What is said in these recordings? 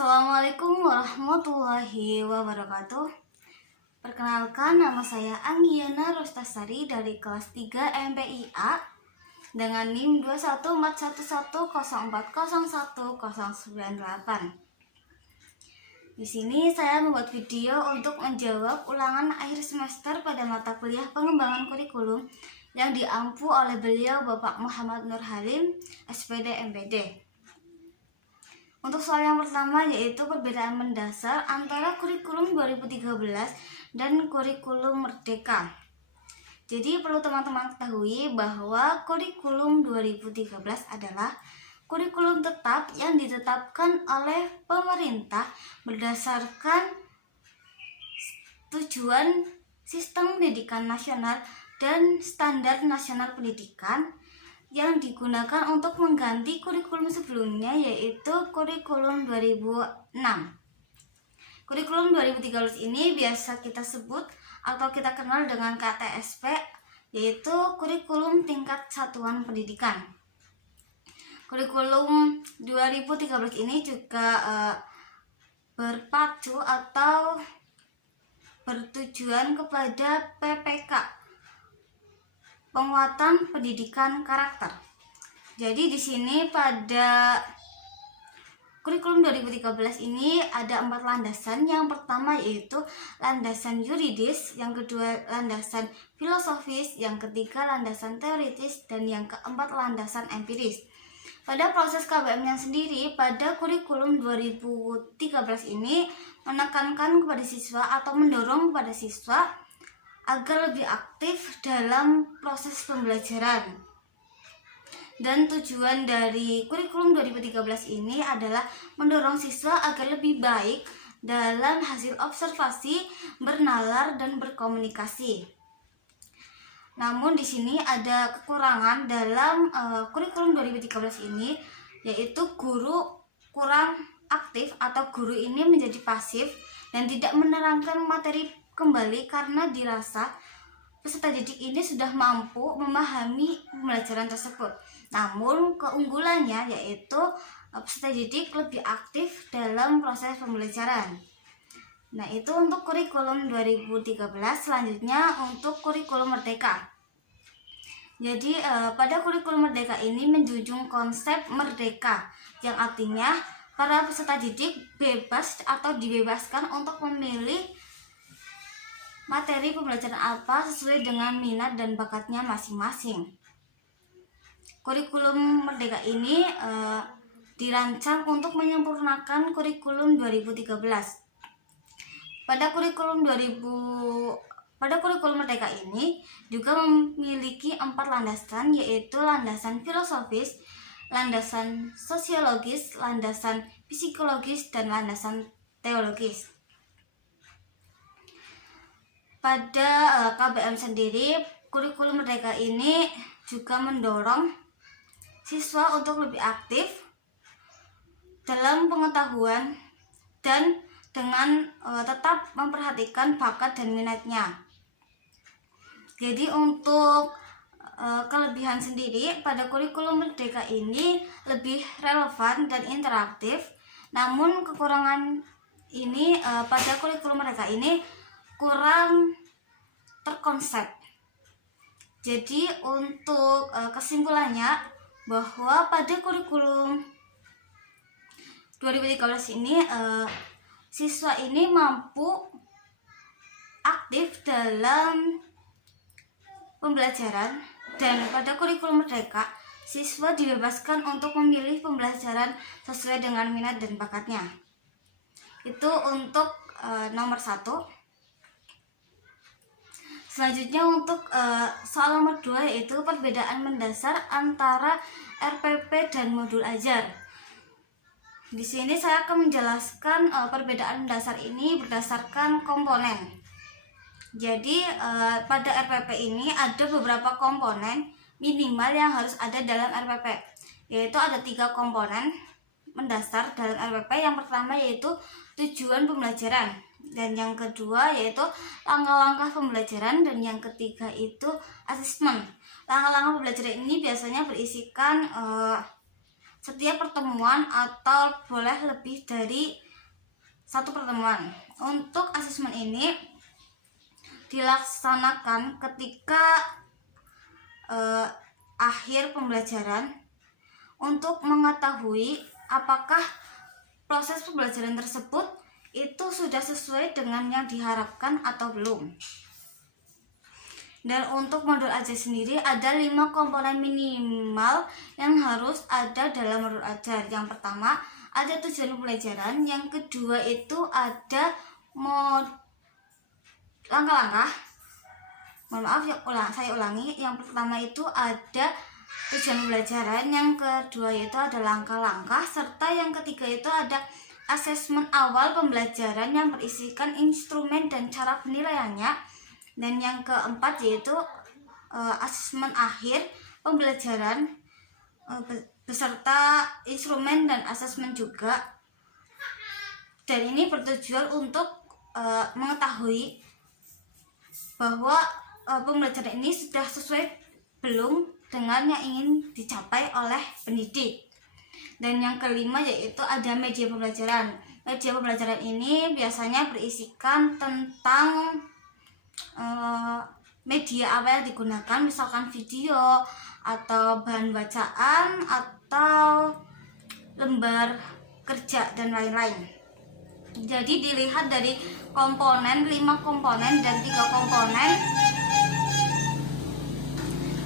Assalamualaikum warahmatullahi wabarakatuh. Perkenalkan, nama saya Anggiana Rustasari dari kelas 3 MPIA dengan NIM 21411040198. Di sini saya membuat video untuk menjawab ulangan akhir semester pada mata kuliah pengembangan kurikulum yang diampu oleh beliau Bapak Muhammad Nur Halim, SPD MPD. Untuk soal yang pertama yaitu perbedaan mendasar antara kurikulum 2013 dan kurikulum merdeka. Jadi perlu teman-teman ketahui bahwa kurikulum 2013 adalah kurikulum tetap yang ditetapkan oleh pemerintah berdasarkan tujuan sistem pendidikan nasional dan standar nasional pendidikan yang digunakan untuk mengganti kurikulum sebelumnya, yaitu kurikulum 2006. Kurikulum 2013 ini biasa kita sebut atau kita kenal dengan KTSP, yaitu kurikulum tingkat satuan pendidikan. Kurikulum 2013 ini juga berpacu atau bertujuan kepada PPK, penguatan pendidikan karakter. Jadi di sini pada kurikulum 2013 ini ada 4 landasan. Yang pertama yaitu landasan yuridis, yang kedua landasan filosofis, yang ketiga landasan teoritis, dan yang keempat landasan empiris. Pada proses KBM-nya sendiri, pada kurikulum 2013 ini menekankan kepada siswa atau mendorong kepada siswa agar lebih aktif dalam proses pembelajaran. Dan tujuan dari kurikulum 2013 ini adalah mendorong siswa agar lebih baik dalam hasil observasi, bernalar, dan berkomunikasi. Namun di sini ada kekurangan dalam kurikulum 2013 ini, yaitu guru kurang aktif atau guru ini menjadi pasif dan tidak menerangkan materi kembali karena dirasa peserta didik ini sudah mampu memahami pembelajaran tersebut. Namun keunggulannya yaitu peserta didik lebih aktif dalam proses pembelajaran. Nah, itu untuk kurikulum 2013. Selanjutnya untuk kurikulum merdeka. Jadi pada kurikulum merdeka ini menjunjung konsep merdeka, yang artinya para peserta didik bebas atau dibebaskan untuk memilih materi pembelajaran apa sesuai dengan minat dan bakatnya masing-masing. Kurikulum merdeka ini dirancang untuk menyempurnakan kurikulum 2013. Pada kurikulum merdeka ini juga memiliki 4 landasan, yaitu landasan filosofis, landasan sosiologis, landasan psikologis, dan landasan teologis. Pada KBM sendiri, kurikulum merdeka ini juga mendorong siswa untuk lebih aktif dalam pengetahuan dan dengan tetap memperhatikan bakat dan minatnya. Jadi untuk kelebihan sendiri, pada kurikulum merdeka ini lebih relevan dan interaktif. Namun kekurangan ini pada kurikulum merdeka ini kurang terkonsep. Jadi untuk kesimpulannya bahwa pada kurikulum 2013 ini siswa ini mampu aktif dalam pembelajaran, dan pada kurikulum merdeka siswa dibebaskan untuk memilih pembelajaran sesuai dengan minat dan bakatnya. Itu untuk nomor 1. Selanjutnya untuk soal nomor 2 yaitu perbedaan mendasar antara RPP dan modul ajar. Di sini saya akan menjelaskan perbedaan mendasar ini berdasarkan komponen. Jadi pada RPP ini ada beberapa komponen minimal yang harus ada dalam RPP, yaitu ada 3 komponen mendasar dalam RPP. Yang pertama yaitu tujuan pembelajaran, dan yang kedua yaitu langkah-langkah pembelajaran, dan yang ketiga itu asesmen. Langkah-langkah pembelajaran ini biasanya berisikan setiap pertemuan atau boleh lebih dari satu pertemuan. Untuk asesmen ini dilaksanakan ketika akhir pembelajaran untuk mengetahui apakah proses pembelajaran tersebut itu sudah sesuai dengan yang diharapkan atau belum. Dan untuk modul ajar sendiri ada 5 komponen minimal yang harus ada dalam modul ajar. Yang pertama ada tujuan pembelajaran, yang kedua itu ada langkah-langkah. Mohon maaf ya, saya ulangi. Yang pertama itu ada tujuan pembelajaran, yang kedua itu ada langkah-langkah, serta yang ketiga itu ada asesmen awal pembelajaran yang berisikan instrumen dan cara penilaiannya, dan yang keempat yaitu asesmen akhir pembelajaran beserta instrumen dan asesmen juga. Dan ini bertujuan untuk mengetahui bahwa pembelajaran ini sudah sesuai belum dengan yang ingin dicapai oleh pendidik. Dan yang kelima yaitu ada media pembelajaran. Media pembelajaran ini biasanya berisikan tentang media apa yang digunakan, misalkan video atau bahan bacaan atau lembar kerja dan lain-lain. Jadi dilihat dari komponen, 5 komponen dan 3 komponen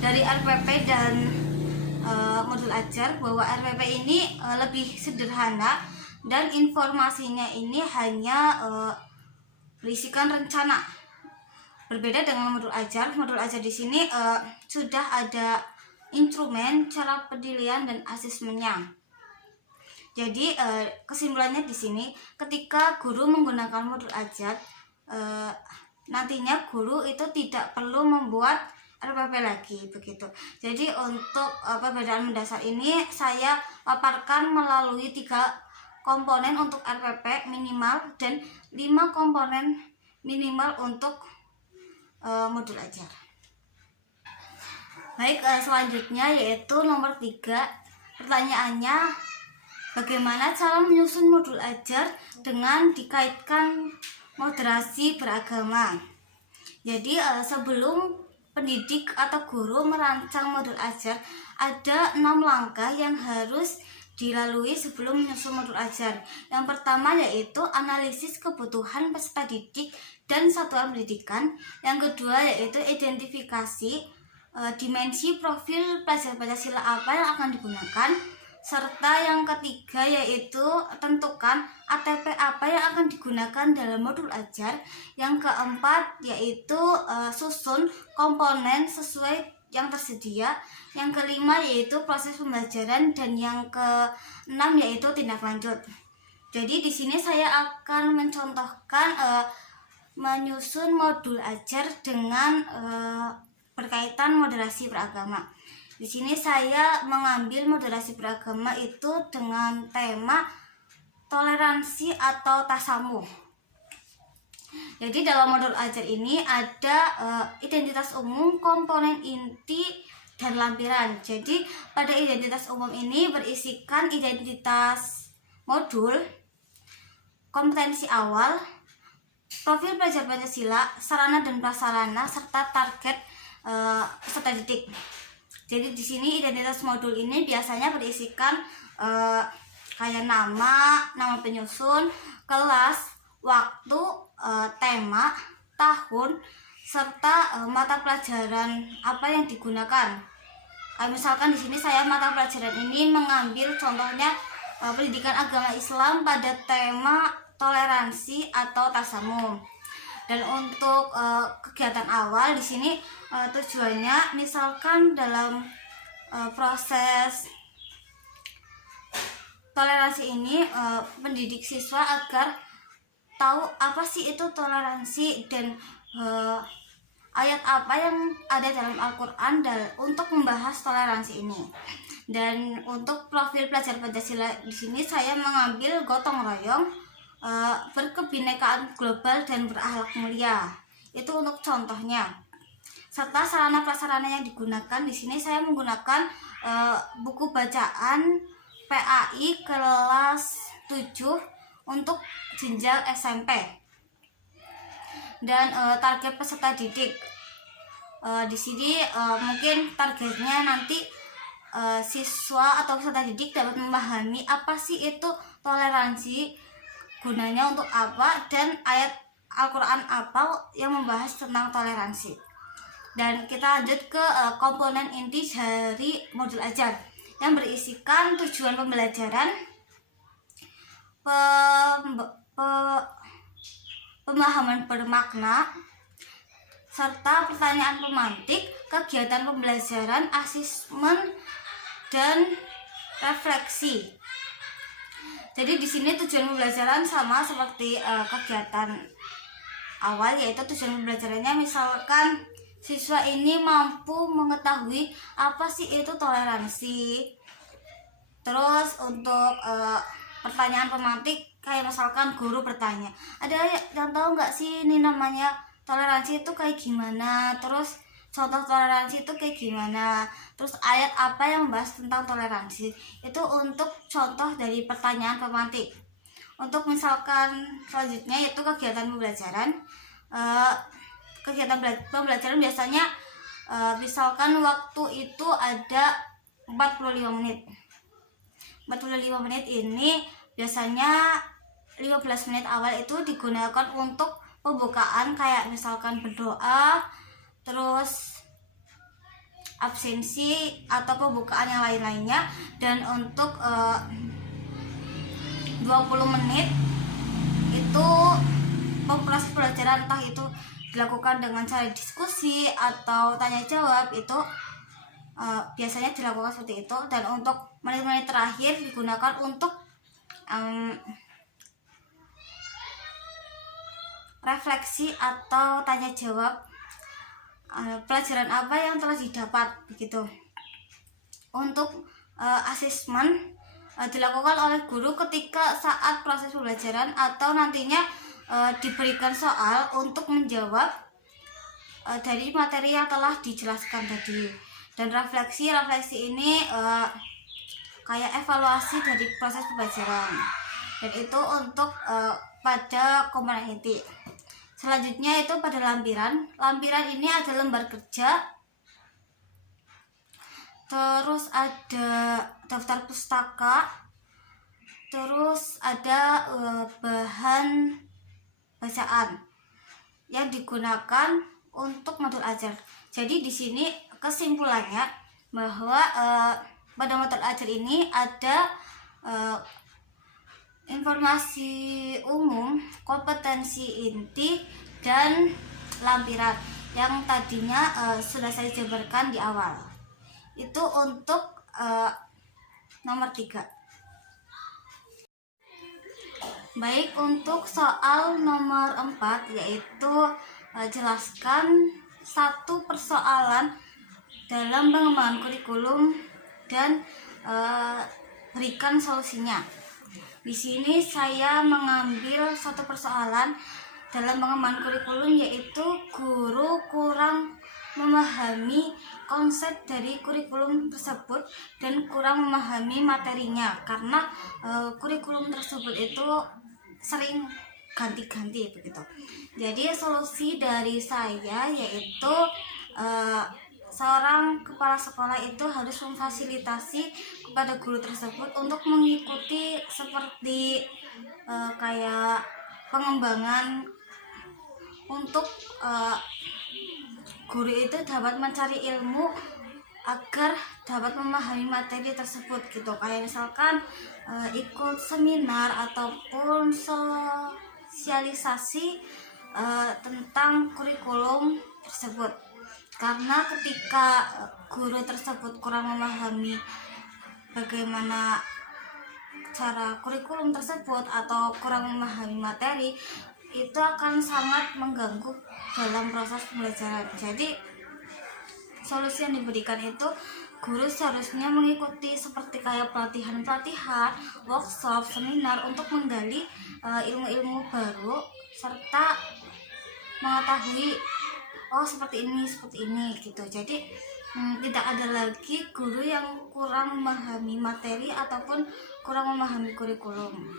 dari RPP dan modul ajar, bahwa RPP ini lebih sederhana dan informasinya ini hanya berisikan rencana. Berbeda dengan modul ajar di sini sudah ada instrumen, cara penilaian dan asesmennya. Jadi kesimpulannya di sini, ketika guru menggunakan modul ajar, nantinya guru itu tidak perlu membuat RPP lagi begitu. Jadi untuk perbedaan mendasar ini saya paparkan melalui 3 komponen untuk RPP minimal dan 5 komponen minimal untuk modul ajar. Baik, selanjutnya yaitu nomor 3. Pertanyaannya, bagaimana cara menyusun modul ajar dengan dikaitkan moderasi beragama? Jadi sebelum pendidik atau guru merancang modul ajar, ada 6 langkah yang harus dilalui sebelum menyusun modul ajar. Yang pertama yaitu analisis kebutuhan peserta didik dan satuan pendidikan. Yang kedua yaitu identifikasi dimensi profil pelajar Pancasila apa yang akan digunakan. Serta yang ketiga yaitu tentukan ATP apa yang akan digunakan dalam modul ajar. Yang keempat yaitu susun komponen sesuai yang tersedia. Yang kelima yaitu proses pembelajaran, dan yang keenam yaitu tindak lanjut. Jadi di sini saya akan mencontohkan menyusun modul ajar dengan berkaitan moderasi beragama. Di sini saya mengambil moderasi beragama itu dengan tema toleransi atau tasamuh. Jadi dalam modul ajar ini ada identitas umum, komponen inti, dan lampiran. Jadi pada identitas umum ini berisikan identitas modul, kompetensi awal, profil pelajar Pancasila, sarana dan prasarana, serta target peserta didik. Jadi di sini identitas modul ini biasanya berisikan kayak nama penyusun, kelas, waktu, tema, tahun, serta mata pelajaran apa yang digunakan. Misalkan di sini saya mata pelajaran ini mengambil contohnya pendidikan agama Islam pada tema toleransi atau tasamuh. Dan untuk kegiatan awal di sini tujuannya misalkan dalam proses toleransi ini mendidik siswa agar tahu apa sih itu toleransi dan ayat apa yang ada dalam Al-Quran untuk membahas toleransi ini. Dan untuk profil pelajar Pancasila di sini saya mengambil gotong royong, berkebinekaan global dan berakhlak mulia. Itu untuk contohnya. Serta sarana prasarana yang digunakan di sini saya menggunakan buku bacaan PAI kelas 7 untuk jenjang SMP. Dan target peserta didik di sini mungkin targetnya nanti siswa atau peserta didik dapat memahami apa sih itu toleransi, gunanya untuk apa, dan ayat Al-Quran apa yang membahas tentang toleransi. Dan kita lanjut ke komponen inti dari modul ajar yang berisikan tujuan pembelajaran, pemahaman bermakna, serta pertanyaan pemantik, kegiatan pembelajaran, asesmen, dan refleksi. Jadi di sini tujuan pembelajaran sama seperti kegiatan awal, yaitu tujuan pembelajarannya misalkan siswa ini mampu mengetahui apa sih itu toleransi. Terus untuk pertanyaan pemantik kayak misalkan guru bertanya, ada yang tahu nggak sih ini namanya toleransi itu kayak gimana, terus contoh toleransi itu kayak gimana, terus ayat apa yang membahas tentang toleransi. Itu untuk contoh dari pertanyaan pemantik. Untuk misalkan selanjutnya yaitu kegiatan pembelajaran. Kegiatan pembelajaran biasanya misalkan waktu itu ada 45 menit. 45 menit ini biasanya 15 menit awal itu digunakan untuk pembukaan kayak misalkan berdoa, terus absensi atau pembukaan yang lain-lainnya. Dan untuk 20 menit itu proses pembelajaran, entah itu dilakukan dengan cara diskusi atau tanya jawab, itu biasanya dilakukan seperti itu. Dan untuk menit-menit terakhir digunakan untuk refleksi atau tanya jawab pelajaran apa yang telah didapat begitu. Untuk asesmen dilakukan oleh guru ketika saat proses pembelajaran atau nantinya diberikan soal untuk menjawab dari materi yang telah dijelaskan tadi. Dan refleksi ini kayak evaluasi dari proses pembelajaran, dan itu untuk pada komponen inti. Selanjutnya itu pada lampiran. Lampiran ini ada lembar kerja, terus ada daftar pustaka, terus ada bahan bacaan yang digunakan untuk modul ajar. Jadi di sini kesimpulannya bahwa pada modul ajar ini ada informasi umum, kompetensi inti, dan lampiran yang tadinya sudah saya jabarkan di awal. Itu untuk nomor 3. Baik, untuk soal nomor 4 yaitu jelaskan satu persoalan dalam pengembangan kurikulum dan berikan solusinya. Di sini saya mengambil satu persoalan dalam pengembangan kurikulum, yaitu guru kurang memahami konsep dari kurikulum tersebut dan kurang memahami materinya, karena kurikulum tersebut itu sering ganti-ganti begitu. Jadi solusi dari saya yaitu seorang kepala sekolah itu harus memfasilitasi kepada guru tersebut untuk mengikuti seperti kayak pengembangan untuk guru itu dapat mencari ilmu agar dapat memahami materi tersebut gitu. Kayak misalkan ikut seminar ataupun sosialisasi tentang kurikulum tersebut. Karena ketika guru tersebut kurang memahami bagaimana cara kurikulum tersebut atau kurang memahami materi, itu akan sangat mengganggu dalam proses pembelajaran. Jadi solusi yang diberikan itu guru seharusnya mengikuti seperti kayak pelatihan, workshop, seminar untuk menggali ilmu-ilmu baru serta mengetahui seperti ini gitu. Jadi tidak ada lagi guru yang kurang memahami materi ataupun kurang memahami kurikulum.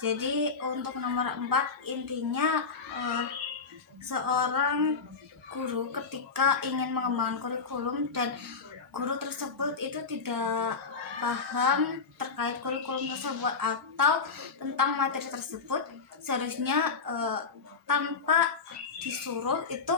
Jadi untuk nomor 4 intinya seorang guru ketika ingin mengembangkan kurikulum dan guru tersebut itu tidak paham terkait kurikulum tersebut atau tentang materi tersebut, seharusnya tanpa disuruh itu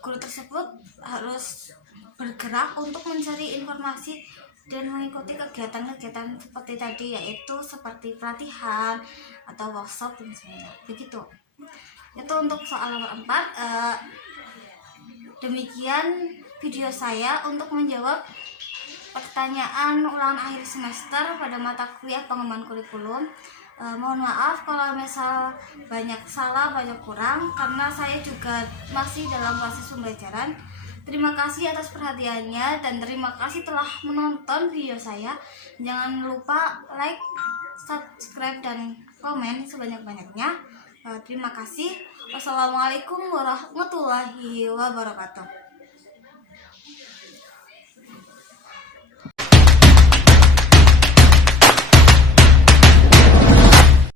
guru tersebut harus bergerak untuk mencari informasi dan mengikuti kegiatan-kegiatan seperti tadi, yaitu seperti pelatihan atau workshop dan sebagainya. Begitu. Itu untuk soal nomor 4. Demikian video saya untuk menjawab pertanyaan ulangan akhir semester pada mata kuliah pengembangan kurikulum. Mohon maaf kalau misal banyak salah, banyak kurang, karena saya juga masih dalam proses pembelajaran. Terima kasih atas perhatiannya dan terima kasih telah menonton video saya. Jangan lupa like, subscribe, dan komen sebanyak-banyaknya. Terima kasih. Wassalamualaikum warahmatullahi wabarakatuh.